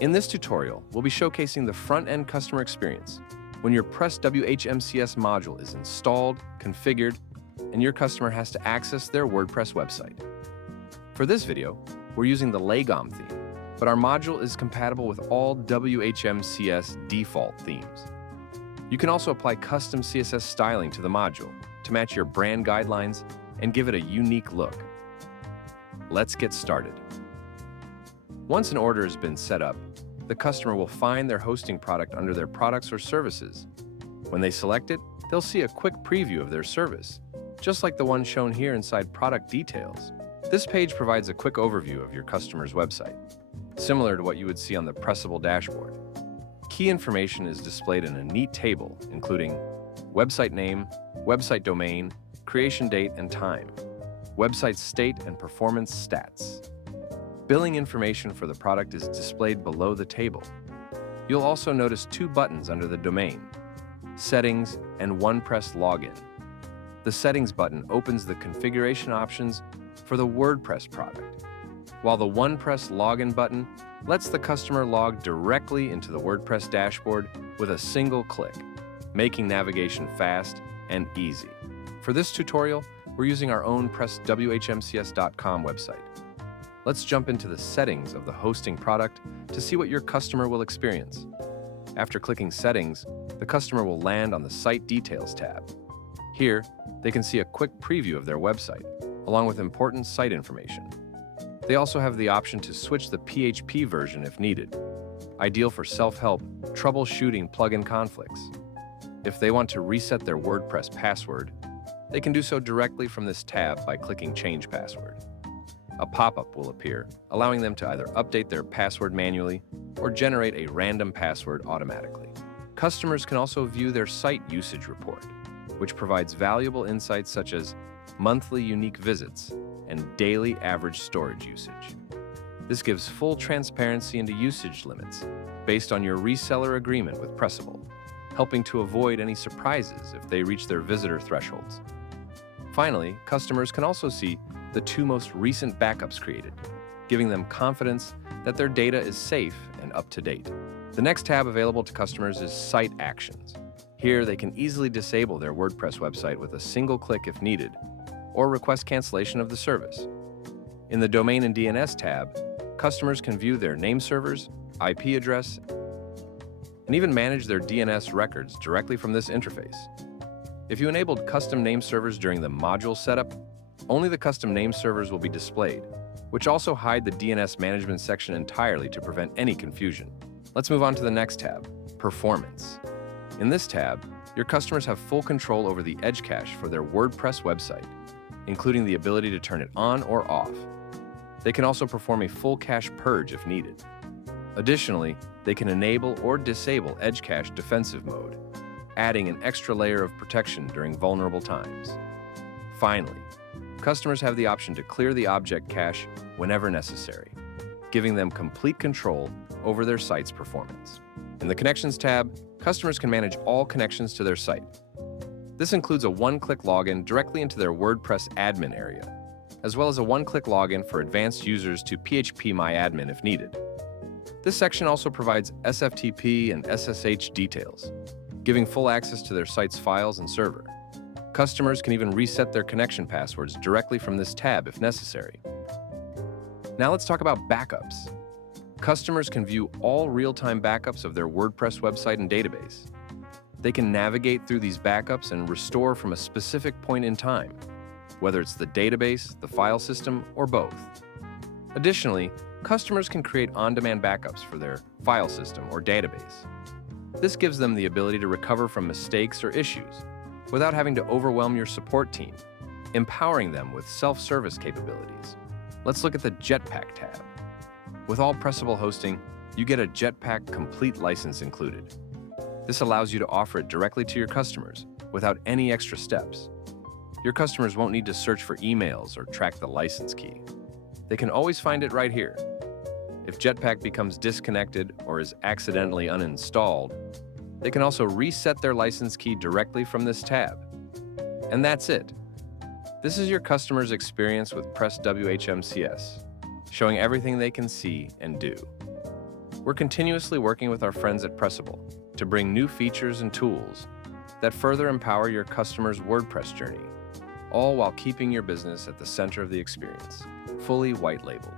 In this tutorial, we'll be showcasing the front-end customer experience when your PressWHMCS module is installed, configured, and your customer has to access their WordPress website. For this video, we're using the Lagom theme, but our module is compatible with all WHMCS default themes. You can also apply custom CSS styling to the module to match your brand guidelines and give it a unique look. Let's get started. Once an order has been set up, the customer will find their hosting product under their products or services. When they select it, they'll see a quick preview of their service, just like the one shown here inside Product Details. This page provides a quick overview of your customer's website, similar to what you would see on the pressable dashboard. Key information is displayed in a neat table, including website name, website domain, creation date and time, website state and performance stats. Billing information for the product is displayed below the table. You'll also notice two buttons under the domain, Settings and OnePress Login. The Settings button opens the configuration options for the WordPress product, while the OnePress Login button lets the customer log directly into the WordPress dashboard with a single click, making navigation fast and easy. For this tutorial, we're using our own PressWHMCS.com website. Let's jump into the settings of the hosting product to see what your customer will experience. After clicking Settings, the customer will land on the Site Details tab. Here, they can see a quick preview of their website, along with important site information. They also have the option to switch the PHP version if needed, ideal for self-help, troubleshooting plugin conflicts. If they want to reset their WordPress password, they can do so directly from this tab by clicking Change Password. A pop-up will appear, allowing them to either update their password manually or generate a random password automatically. Customers can also view their site usage report, which provides valuable insights such as monthly unique visits and daily average storage usage. This gives full transparency into usage limits based on your reseller agreement with Pressable, helping to avoid any surprises if they reach their visitor thresholds. Finally, customers can also see the two most recent backups created, giving them confidence that their data is safe and up to date. The next tab available to customers is Site Actions. Here, they can easily disable their WordPress website with a single click if needed, or request cancellation of the service. In the Domain and DNS tab, customers can view their name servers, IP address, and even manage their DNS records directly from this interface. If you enabled custom name servers during the module setup, only the custom name servers will be displayed, which also hide the DNS management section entirely to prevent any confusion. Let's move on to the next tab, Performance. In this tab, your customers have full control over the edge cache for their WordPress website, including the ability to turn it on or off. They can also perform a full cache purge if needed. Additionally, they can enable or disable edge cache defensive mode, adding an extra layer of protection during vulnerable times. Finally, customers have the option to clear the object cache whenever necessary, giving them complete control over their site's performance. In the Connections tab, customers can manage all connections to their site. This includes a one-click login directly into their WordPress admin area, as well as a one-click login for advanced users to PHPMyAdmin if needed. This section also provides SFTP and SSH details, giving full access to their site's files and server. Customers can even reset their connection passwords directly from this tab if necessary. Now let's talk about backups. Customers can view all real-time backups of their WordPress website and database. They can navigate through these backups and restore from a specific point in time, whether it's the database, the file system, or both. Additionally, customers can create on-demand backups for their file system or database. This gives them the ability to recover from mistakes or issues without having to overwhelm your support team, empowering them with self-service capabilities. Let's look at the Jetpack tab. With all Pressable hosting, you get a Jetpack Complete license included. This allows you to offer it directly to your customers without any extra steps. Your customers won't need to search for emails or track the license key. They can always find it right here. If Jetpack becomes disconnected or is accidentally uninstalled, they can also reset their license key directly from this tab. And that's it. This is your customer's experience with PressWHMCS, showing everything they can see and do. We're continuously working with our friends at Pressable to bring new features and tools that further empower your customers' WordPress journey, all while keeping your business at the center of the experience, fully white-labeled.